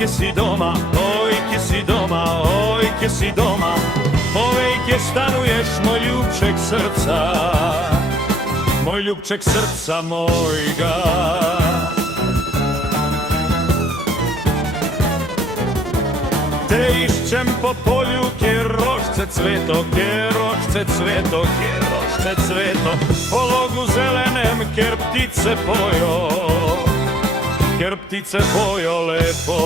kje si doma, oj, kje si doma, oj, kje si doma. Povej, kje stanuješ, moj ljubček srca, moj ljubček srca moj'ga. Te iščem po polju, kjer rož'ce cveto, kjer rož'ce cveto, kjer rož'ce cveto. Po logu zelenem, kjer ptice pojo, kjer ptice pojo lepo.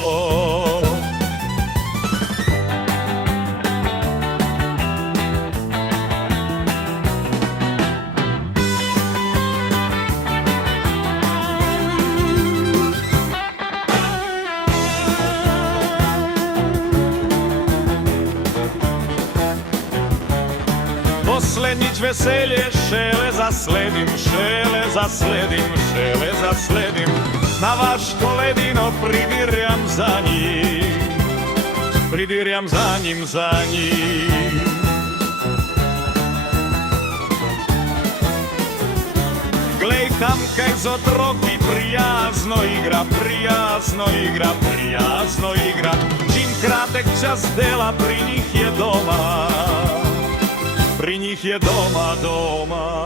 Poslednjič veselje, šele zasledim, šele zasledim, šele zasledim. Na vaško ledino pridirjam za njim, pridirjam za njim, za njim. Glej tam, kaj z otroki prijazno igra, prijazno igra, prijazno igra. Čim kratek čas dela, pri njih je doma, pri njih je doma, doma.